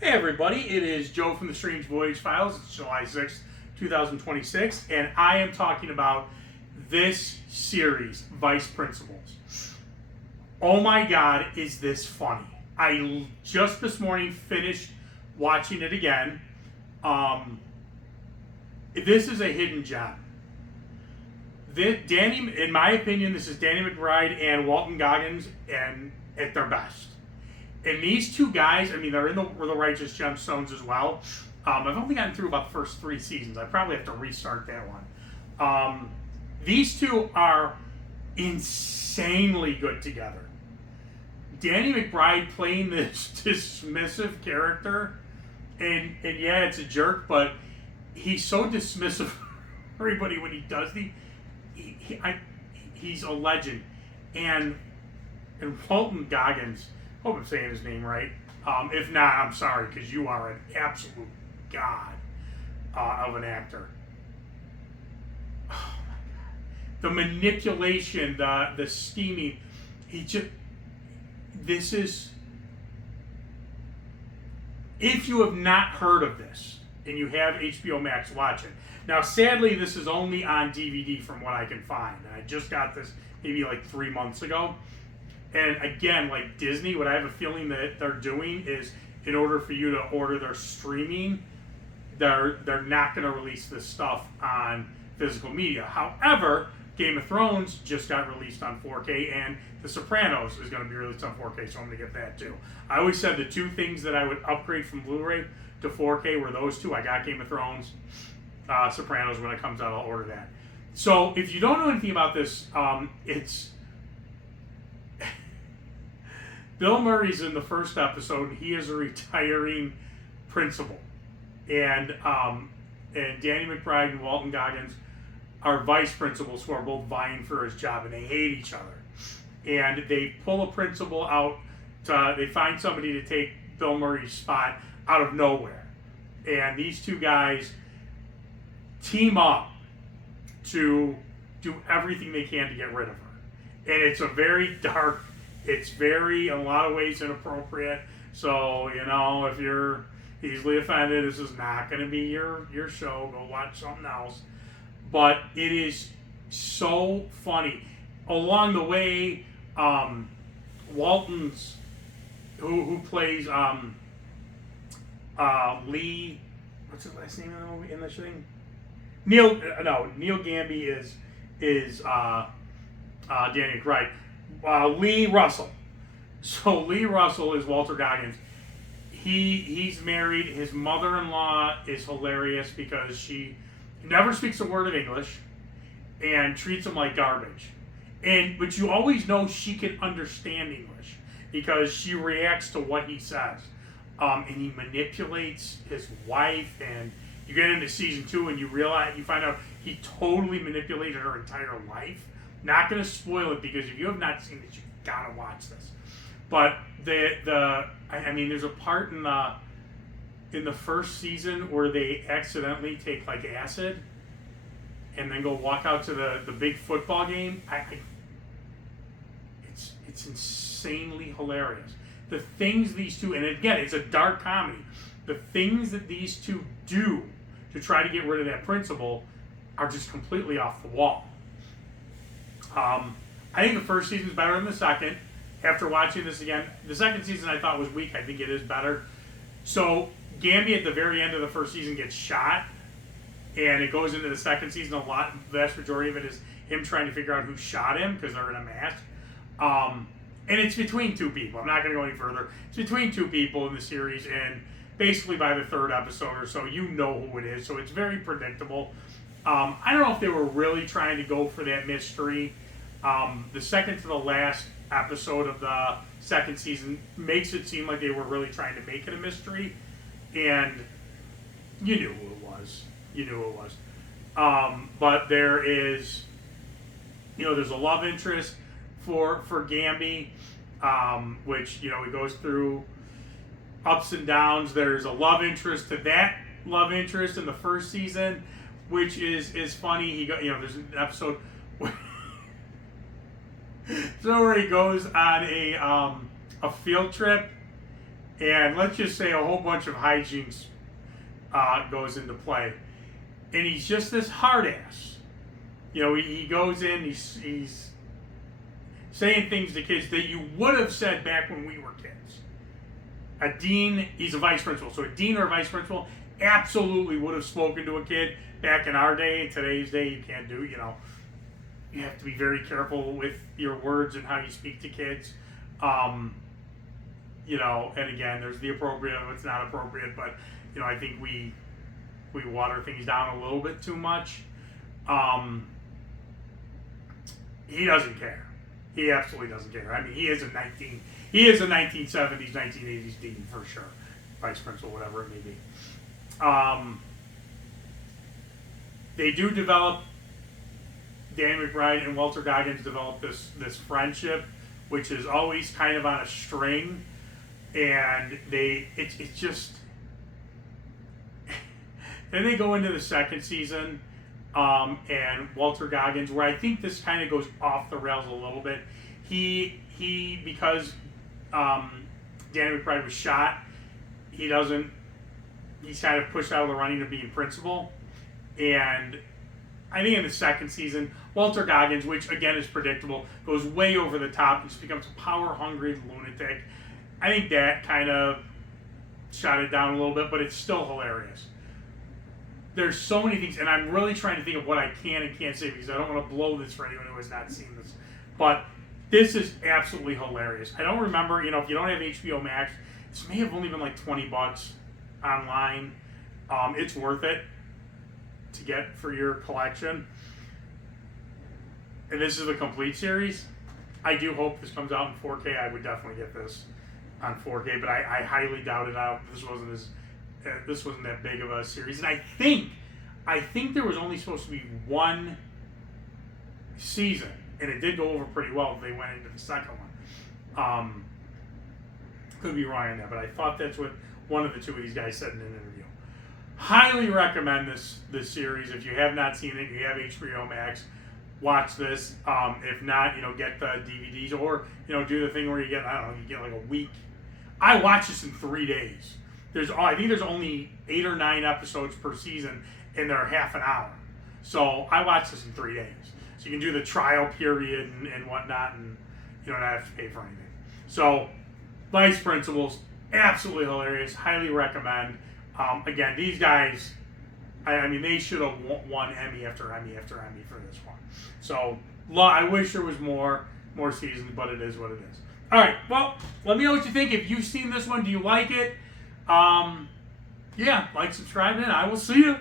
Hey everybody, it is Joe from the Strange Voyage Files. It's July 6th, 2026, and I am talking about this series, Vice Principals. Oh my god, is this funny. I just this morning finished watching it again. This is a hidden gem. In my opinion, this is Danny McBride and Walton Goggins and at their best. And these two guys, I mean, they're in the Righteous Gemstones as well. I've only gotten through about the first 3 seasons. I probably have to restart that one. These two are insanely good together. Danny McBride playing this dismissive character, and yeah, it's a jerk, but he's so dismissive of everybody when he does he's a legend. And Walton Goggins, hope I'm saying his name right. If not, I'm sorry, because you are an absolute god of an actor. Oh my god, the manipulation, the scheming. This is. If you have not heard of this and you have HBO Max, watch it. Now, sadly, this is only on DVD from what I can find. And I just got this maybe like 3 months ago. And again, like Disney, what I have a feeling that they're doing is, in order for you to order their streaming, they're not going to release this stuff on physical media. However, Game of Thrones just got released on 4K, and The Sopranos is going to be released on 4K, so I'm going to get that too. I always said the 2 things that I would upgrade from Blu-ray to 4K were those 2. I got Game of Thrones, Sopranos. When it comes out, I'll order that. So if you don't know anything about this, it's Bill Murray's in the first episode. He is a retiring principal, and Danny McBride and Walton Goggins are vice principals who are both vying for his job, and they hate each other. And they pull a principal out. They find somebody to take Bill Murray's spot out of nowhere, and these 2 guys team up to do everything they can to get rid of her. And it's a very dark. It's very, in a lot of ways, inappropriate. So, if you're easily offended, this is not going to be your show. Go watch something else. But it is so funny. Along the way, Walton's, who plays Lee, what's his last name in the movie, in this thing? Neil Gamby is Danny McBride. Lee Russell. So Lee Russell is Walter Goggins. He's married. His mother-in-law is hilarious because she never speaks a word of English and treats him like garbage. But you always know she can understand English because she reacts to what he says. And he manipulates his wife, and you get into season 2 and you find out he totally manipulated her entire life. Not going to spoil it, because if you have not seen this, you've got to watch this. But there's a part in the first season where they accidentally take like acid and then go walk out to the big football game. It's insanely hilarious. The things these 2, and again, it's a dark comedy. The things that these 2 do to try to get rid of that principal are just completely off the wall. I think the first season is better than the second. After watching this again, the second season I thought was weak. I think it is better. So Gamby at the very end of the first season gets shot, and it goes into the second season a lot. The vast majority of it is him trying to figure out who shot him because they're in a mask. And it's between 2 people. I'm not going to go any further. It's between 2 people in the series, and basically by the 3rd episode or so, you know who it is. So it's very predictable. I don't know if they were really trying to go for that mystery. The second to the last episode of the second season makes it seem like they were really trying to make it a mystery, and you knew who it was. But there is, there's a love interest for Gamby, which, he goes through ups and downs. There's a love interest to that love interest in the first season, which is funny. There's an episode where so where he goes on a field trip, and let's just say a whole bunch of hijinks goes into play, and he's just this hard ass. You know, he goes in, he's saying things to kids that you would have said back when we were kids. A dean, he's a vice principal, so a dean or a vice principal absolutely would have spoken to a kid back in our day. Today's day, you can't do, you know, you have to be very careful with your words and how you speak to kids. You know, and again, there's the appropriate and what's not appropriate, but, you know, I think we water things down a little bit too much. He doesn't care. He absolutely doesn't care. I mean, he is a 1970s, 1980s dean for sure. Vice principal, whatever it may be. They do develop, Danny McBride and Walter Goggins develop this friendship, which is always kind of on a string, and it's just then they go into the second season, and Walter Goggins, where I think this kind of goes off the rails a little bit. He because Danny McBride was shot, he's kind of pushed out of the running of being principal, and I think in the second season, Walter Goggins, which again is predictable, goes way over the top and just becomes a power-hungry lunatic. I think that kind of shot it down a little bit, but it's still hilarious. There's so many things, and I'm really trying to think of what I can and can't say because I don't want to blow this for anyone who has not seen this. But this is absolutely hilarious. I don't remember, you know, if you don't have HBO Max, this may have only been like $20 online. It's worth it to get for your collection. And this is the complete series. I do hope this comes out in 4K. I would definitely get this on 4K, but I highly doubt it. This wasn't that big of a series. And I think there was only supposed to be one season, and it did go over pretty well if they went into the second one. Could be wrong on that, but I thought that's what one of the two of these guys said in an interview. Highly recommend this series. If you have not seen it, you have HBO Max, watch this. If not, you know, get the DVDs, or, you know, do the thing where you get, I don't know, you get like a week. I watched this in 3 days. I think there's only 8 or 9 episodes per season, and they're half an hour. So I watched this in 3 days. So you can do the trial period and whatnot, and you don't have to pay for anything. So Vice Principals, absolutely hilarious. Highly recommend. Again, these guys, I mean, they should have won Emmy after Emmy after Emmy for this one. So I wish there was more seasons, but it is what it is. All right, well, let me know what you think. If you've seen this one, do you like it? Yeah, like, subscribe, and I will see you.